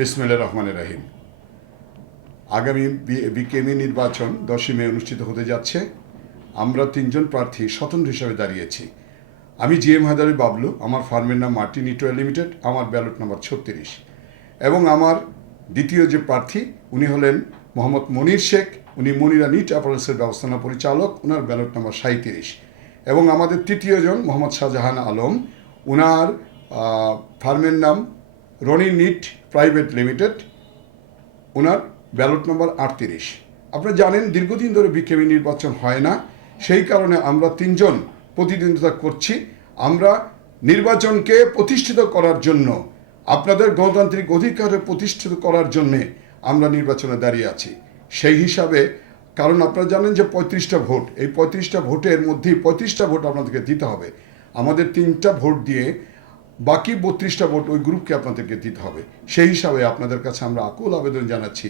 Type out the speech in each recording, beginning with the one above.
বিসমিল্লাহির রহমানির রহিম। আগামী বিকেএমই নির্বাচন 10ই মে অনুষ্ঠিত হতে যাচ্ছে। আমরা 3জন প্রার্থী স্বতন্ত্র হিসাবে দাঁড়িয়েছি। আমি জিএম হায়দারি বাবলু, আমার ফার্মের নাম মার্টিন নিটোয়া লিমিটেড, আমার ব্যালট নাম্বার 36। এবং আমার দ্বিতীয় যে প্রার্থী উনি হলেন মোহাম্মদ মনির শেখ, উনি মনিরা নিট অ্যাপারেলসের ব্যবস্থাপনা পরিচালক, ওনার ব্যালট নাম্বার 37। এবং আমাদের তৃতীয় জন মোহাম্মদ শাহজাহান আলম, ওনার ফার্মের নাম রনি নিট প্রাইভেট লিমিটেড, ওনার ব্যালট নম্বর 38। আপনারা জানেন দীর্ঘদিন ধরে বিকেএমই নির্বাচন হয় না, সেই কারণে আমরা 3জন প্রতিদ্বন্দ্বিতা করছি। আমরা নির্বাচনকে প্রতিষ্ঠিত করার জন্য, আপনাদের গণতান্ত্রিক অধিকারে প্রতিষ্ঠিত করার জন্যে আমরা নির্বাচনে দাঁড়িয়ে আছি। সেই হিসাবে, কারণ আপনারা জানেন যে 35টা ভোট, এই 35টা ভোটের মধ্যেই 35টা ভোট আপনাদেরকে দিতে হবে। আমাদের 3টা ভোট দিয়ে বাকি 32টা ভোট ওই গ্রুপকে আপনাদেরকে দিতে হবে। সেই হিসাবে আপনাদের কাছে আমরা আকুল আবেদন জানাচ্ছি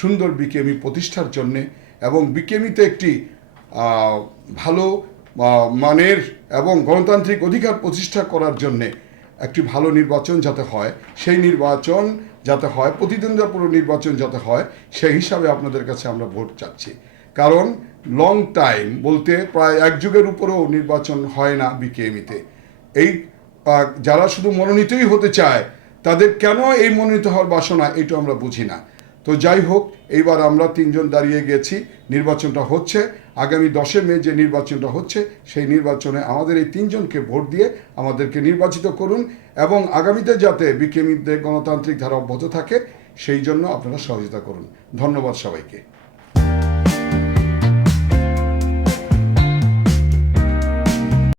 সুন্দর বিকেএমই প্রতিষ্ঠার জন্যে এবং বিকেএমইতে একটি ভালো মানের এবং গণতান্ত্রিক অধিকার প্রতিষ্ঠা করার জন্যে একটি ভালো নির্বাচন যাতে হয়, সেই নির্বাচন যাতে হয়, প্রতিদ্বন্দ্বিতাপূর্ণ নির্বাচন যাতে হয়, সেই হিসাবে আপনাদের কাছে আমরা ভোট চাচ্ছি। কারণ লং টাইম বলতে প্রায় 1 যুগের উপরেও নির্বাচন হয় না বিকেএমইতে। এই যারা শুধু মনোনীতই হতে চায়, তাদের কেন এই মনোনীত হওয়ার বাসনা, এটা আমরা বুঝি না। তো যাই হোক, এইবার আমরা 3জন দাঁড়িয়ে গেছি, নির্বাচনটা হচ্ছে আগামী 10 মে যে নির্বাচনটা হচ্ছে, সেই নির্বাচনে আমাদের এই 3জনকে ভোট দিয়ে আমাদেরকে নির্বাচিত করুন এবং আগামীতে যাতে বিকেএমইতে গণতান্ত্রিক ধারা অব্যাহত থাকে সেই জন্য আপনারা সহযোগিতা করুন। ধন্যবাদ সবাইকে।